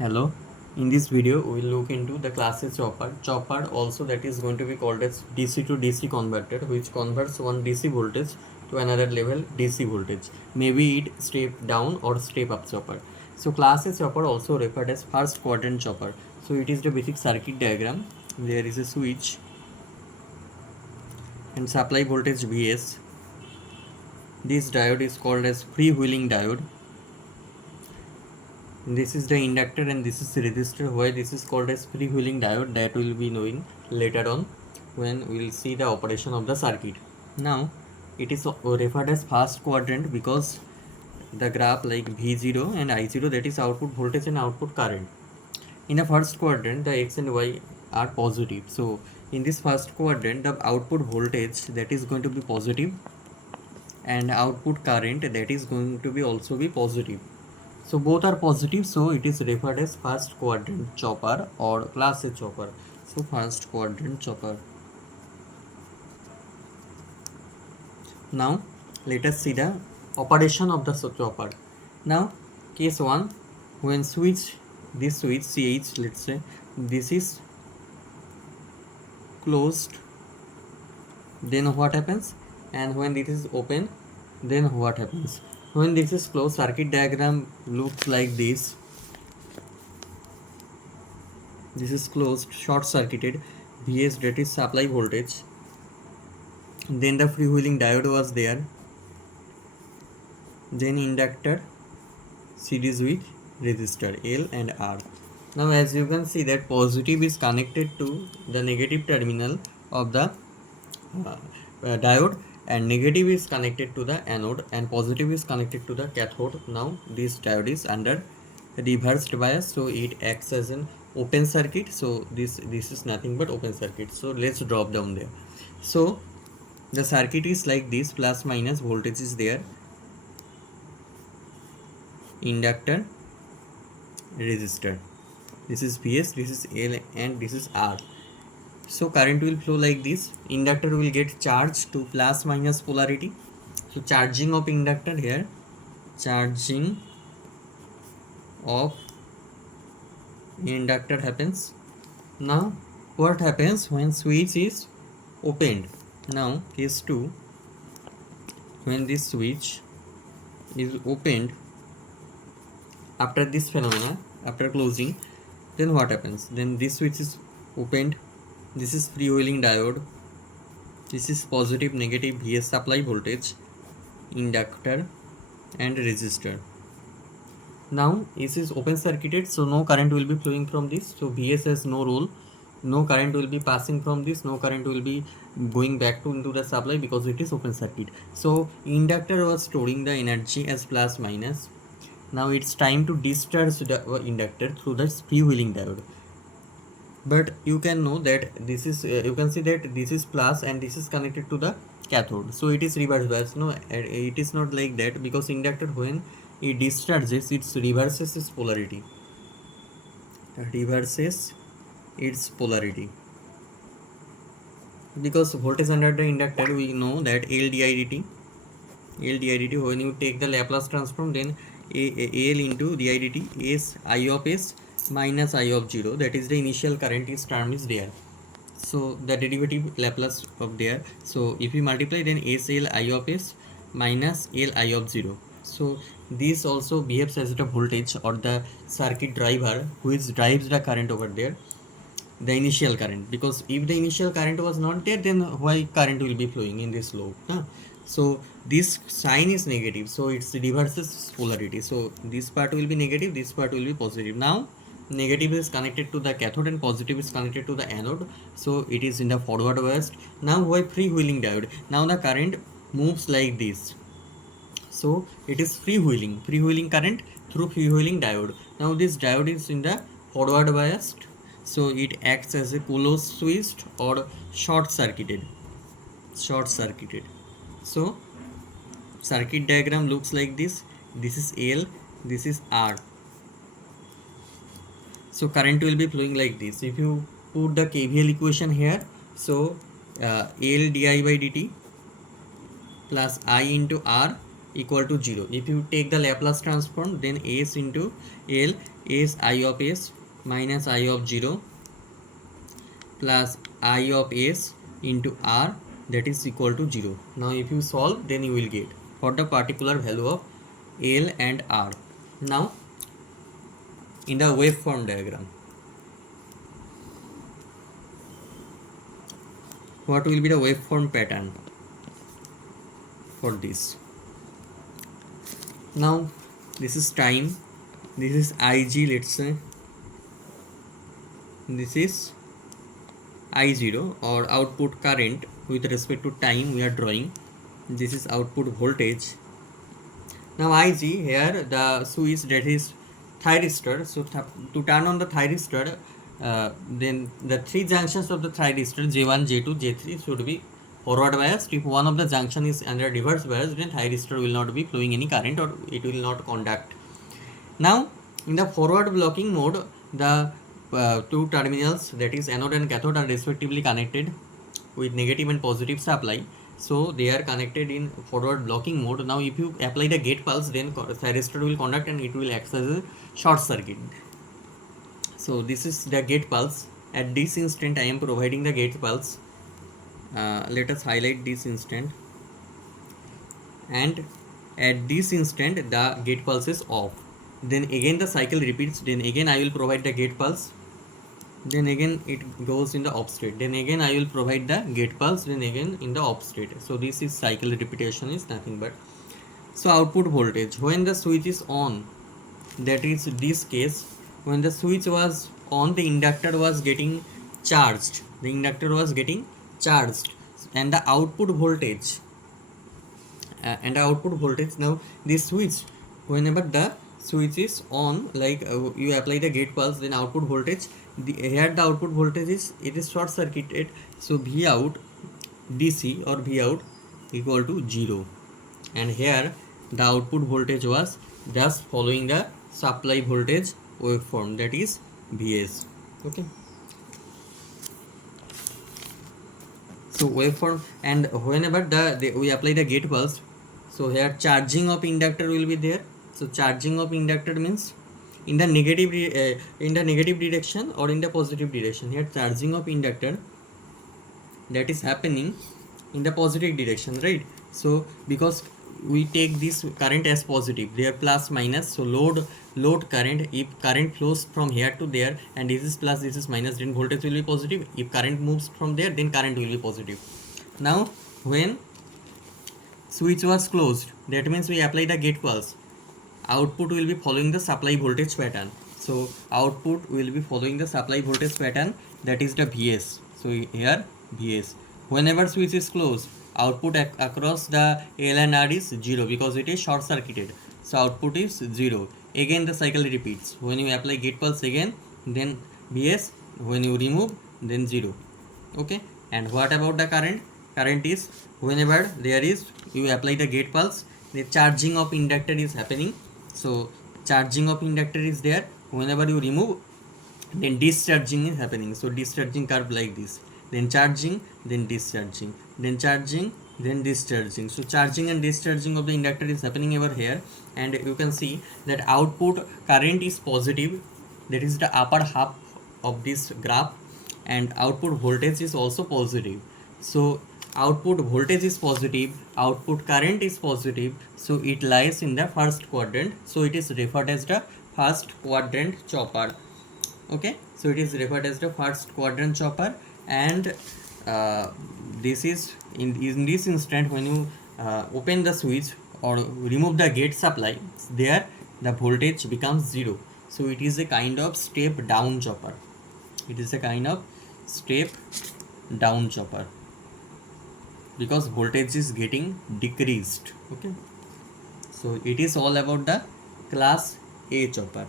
Hello, in this video we will look into the classes chopper also that is going to be called as DC to DC converter, which converts one DC voltage to another level DC voltage, maybe it step down or step up chopper. So classes chopper also referred as first quadrant chopper. So it is the basic circuit diagram. There is a switch and supply voltage Vs. This diode is called as freewheeling diode. This is the inductor and this is the resistor. Why this is called as freewheeling diode, that will be knowing later on when we will see the operation of the circuit. Now it is referred as first quadrant because the graph like V0 and I0, that is output voltage and output current. In the first quadrant the X and Y are positive. So in this first quadrant the output voltage that is going to be positive and output current that is going to be also be positive. So both are positive, so it is referred as first quadrant chopper or class A chopper. So first quadrant chopper. Now let us see the operation of the chopper. Now case 1, when this switch CH, let's say this is closed, then what happens? And when this is open, then what happens? When this is closed, circuit diagram looks like this. This is closed, short circuited, Vs, that is supply voltage. Then the freewheeling diode was there. Then inductor series with resistor L and R. Now as you can see that positive is connected to the negative terminal of the diode, and negative is connected to the anode and positive is connected to the cathode. Now this diode is under reversed bias, so it acts as an open circuit. So this is nothing but open circuit. So let's drop down there. So the circuit is like this, plus minus voltage is there, inductor, resistor, this is Vs, this is L and this is R. So current will flow like this. Inductor will get charged to plus minus polarity. So charging of inductor here, charging of inductor happens. Now what happens when switch is opened? Now case 2, when this switch is opened after this phenomena, after closing, then what happens? Then this switch is opened. This is freewheeling diode. This is positive negative Vs supply voltage, inductor and resistor. Now this is open circuited, so no current will be flowing from this. So Vs has no role, no current will be passing from this, no current will be going back into the supply because it is open circuit. So inductor was storing the energy as plus minus. Now it's time to discharge the inductor through the freewheeling diode. But you can know that this is you can see that this is plus and this is connected to the cathode, so it is reverse bias. No, it is not like that, because inductor when it discharges, it reverses its polarity, because voltage under the inductor, we know that L di dt, when you take the Laplace transform, then L into di dt is I of s minus I of 0, that is the initial current is term is there. So the derivative Laplace of there, so if we multiply, then SL I of s minus L I of 0. So this also behaves as the voltage or the circuit driver which drives the current over there, the initial current, because if the initial current was not there, then why current will be flowing in this loop? So this sign is negative, so it's reverses polarity. So this part will be negative, this part will be positive. Now negative is connected to the cathode and positive is connected to the anode, so it is in the forward biased. Now why freewheeling diode? Now the current moves like this, so it is freewheeling current through freewheeling diode. Now this diode is in the forward biased, so it acts as a closed switched or short circuited. So circuit diagram looks like this. This is L, this is R. So current will be flowing like this. If you put the KVL equation here, so L di by dt plus I into R equal to 0. If you take the Laplace transform, then S into L s I of s minus I of 0 plus I of s into r, that is equal to 0. Now if you solve, then you will get for the particular value of L and R. Now in the waveform diagram, what will be the waveform pattern for this? Now this is time, this is Ig, let's say this is I0 or output current with respect to time we are drawing. This is output voltage. Now Ig, here the switch, that is thyristor. So to turn on the thyristor, then the three junctions of the thyristor J1, J2, J3 should be forward biased. If one of the junction is under reverse bias, then thyristor will not be flowing any current or it will not conduct. Now in the forward blocking mode, the two terminals, that is anode and cathode, are respectively connected with negative and positive supply. So they are connected in forward blocking mode. Now if you apply the gate pulse, then thyristor will conduct and it will act as a short circuit. So this is the gate pulse. At this instant I am providing the gate pulse. Let us highlight this instant, and at this instant the gate pulse is off. Then again the cycle repeats. Then again I will provide the gate pulse, then again it goes in the off state, then again I will provide the gate pulse, then again in the off state. So this is cycle repetition, is nothing but. So output voltage when the switch is on, that is this case, when the switch was on, the inductor was getting charged, and the output voltage now this switch, whenever the switch is on, like you apply the gate pulse, then output voltage, here the output voltage is, it is short circuited, so V out DC or V out equal to 0, and here the output voltage was just following the supply voltage waveform, that is Vs. Okay, so waveform, and whenever we apply the gate pulse, so here charging of inductor will be there. So charging of inductor means in the negative direction or in the positive direction. Here charging of inductor, that is happening in the positive direction, right? So because we take this current as positive, they are plus minus, so load current, if current flows from here to there and this is plus, this is minus, then voltage will be positive. If current moves from there, then current will be positive. Now when switch was closed, that means we apply the gate pulse, output will be following the supply voltage pattern. So output will be following the supply voltage pattern, that is the Vs. So here Vs, whenever switch is closed, output across the L and R is 0 because it is short circuited, so output is 0. Again the cycle repeats, when you apply gate pulse again, then Vs, when you remove, then 0. Okay, and what about the current? Current is whenever there is, you apply the gate pulse, the charging of inductor is happening. So charging of inductor is there, whenever you remove, then discharging is happening. So discharging curve like this, then charging, then discharging, then charging, then discharging. So charging and discharging of the inductor is happening over here, and you can see that output current is positive, that is the upper half of this graph, and output voltage is also positive. So output voltage is positive, output current is positive, so it lies in the first quadrant, so it is referred as the first quadrant chopper. Okay, so it is referred as the first quadrant chopper, and this is in this instant, when you open the switch or remove the gate supply, there the voltage becomes 0. So it is a kind of step down chopper, because voltage is getting decreased. Okay, so it is all about the class A chopper.